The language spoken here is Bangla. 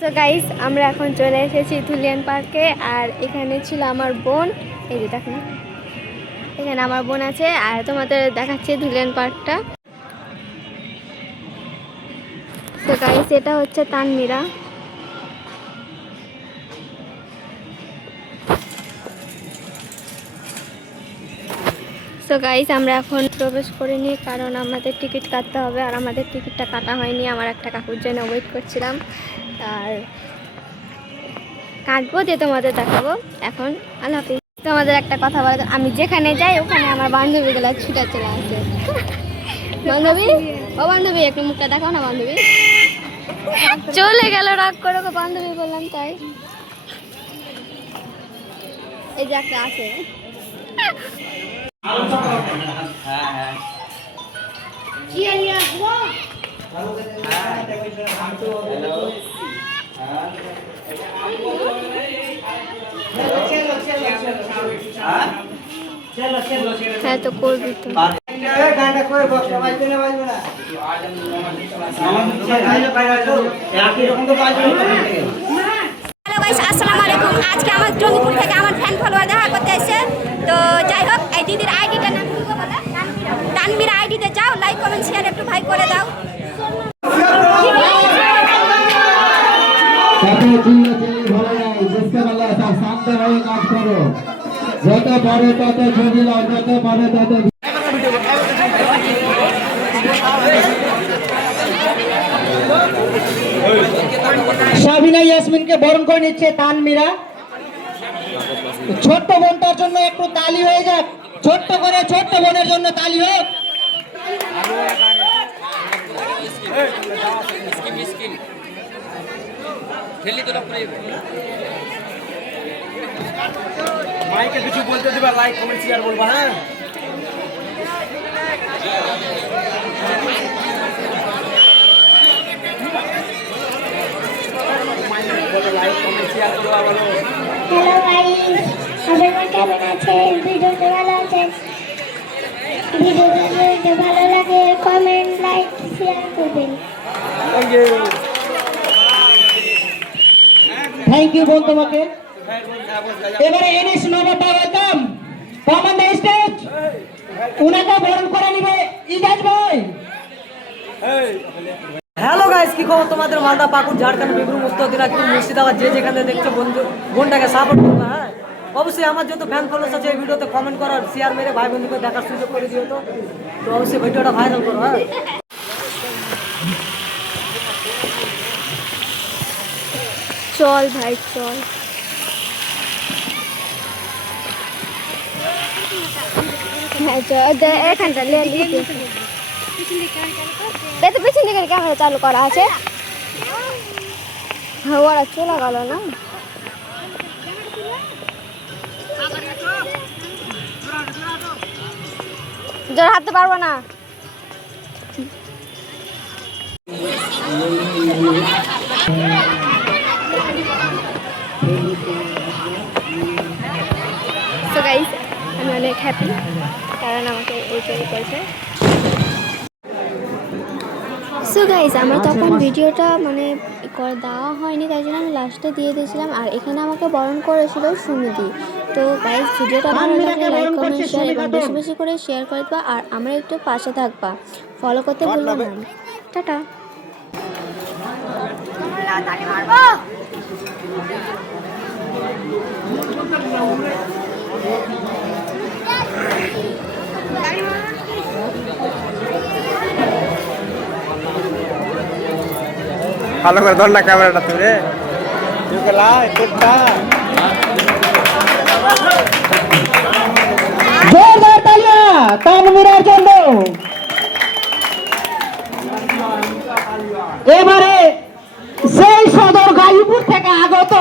তো গাইস আমরা এখন চলে এসেছি ধুলিয়ান পার্কে। আর এখানে ছিল আমার বোন, এই যে দেখো এখানে আমার বোন আছে। আর তোমাদের দেখাচ্ছি ধুলিয়ান পার্কটা। তো গাইস এটা হচ্ছে তানমিরা। তো গাইস আমরা এখন প্রবেশ করিনি, কারণ আমাদের টিকিট কাটতে হবে। আর আমাদের টিকিটটা কাটা হয়নি, আমার একটা কাকুর জন্য ওয়েট করছিলাম। আর কাটবো দিয়ে তোমাদের দেখাবো এখন। আল্লাহ হাফিজ। তোমাদের একটা কথা বলে, আমি যেখানে যাই ওখানে আমার বান্ধবীগুলো ছুটে চলে আসে। বান্ধবী, ও বান্ধবী একটু মুখটা দেখাও না। বান্ধবী চলে গেল, রাগ করে বান্ধবী বললাম তাই। এই যে একটা আছে। হ্যাঁ তো করবি তো। আসসালামু আলাইকুম। আজকে আমার জঙ্গিপুর থেকে আমার ফ্যান ফলোয়ার দেখা করতে এসেছে। তো যাই হোক, এই দিদির আইডিটা নাম কি বলে? তানমিরা আইডিতে যাও, লাইক কমেন্ট শেয়ার একটু ভাই করে দাও। যত পারে তত ছবি লাও, যত পারে তত। সাবিনা ইয়াসমিনকে বরণ করে নিচ্ছে তানমিরা। ছোট্ট বোনটার জন্য একটু তালি হয়ে যাক, ছোট্ট করে ছোট্ট বোনের জন্য তালি হোক। মাইকে কিছু বলতে দিবা, লাইক কমেন্ট শেয়ার বলবা। হ্যাঁ হ্যালো গাইস, আপনারা কেমন আছেন? ভিডিওটা ভালো আছেন? ভিডিওটা যদি ভালো লাগে কমেন্ট লাইক শেয়ার করবেন। থ্যাংক ইউ বোন তোমাকে। এবারে এনএস নবাটা ওয়েলকাম কমন দ্য স্টেজ। উনাকে বরণ করে নিবে ইজাজ ভাই। হ্যালো গাইস, কি খবর তোমাদের? মালদা, পাকুড়, ঝাড়খণ্ড, বীরভূম, উত্তর দিনাজপুর, মুর্শিদাবাদ, যে যেখানে দেখছো বোনটাকে সাপোর্ট করবে। হ্যাঁ অবশ্যই আমার যত ফ্যান ফলোয়ার্স আছে এই ভিডিওতে কমেন্ট করো, শেয়ার মেরে ভাই বন্ধুকে দেখার সুযোগ করে দিও। তো অবশ্যই ভিডিওটা ভাইরাল করো। হ্যাঁ চল ভাই চল। হ্যাঁ চল, এখানটা পিছন দিকে ক্যামেরা চালু করা আছে। হ্যাঁ ওরা চলে গেল না। জোর হাঁটতে পারবো না। সো গাইস আমি অনেক হ্যাপি, কারণ আমাকে এই তৈরি করেছে। সো গাইস আমার তখন ভিডিওটা মানে করে দেওয়া হয়নি, তাই জন্য আমি লাস্টে দিয়ে দিয়েছিলাম। আর এখানে আমাকে বরণ করেছিল সুমিদি। তো গাইস ভিডিওটা ভালো লাগলে লাইক কমেন্ট শেয়ার এবং বেশি বেশি করে শেয়ার করে দেবা। আর আমরা একটু পাশে থাকবা, ফলো করতে ভুললাম না। টাটা। ভালো করে ধর না ক্যামেরাটা তুলে। জোরদার তালিয়া তানমিরার জন্য। এবারে সেই সদর গাজীপুর থেকে আগত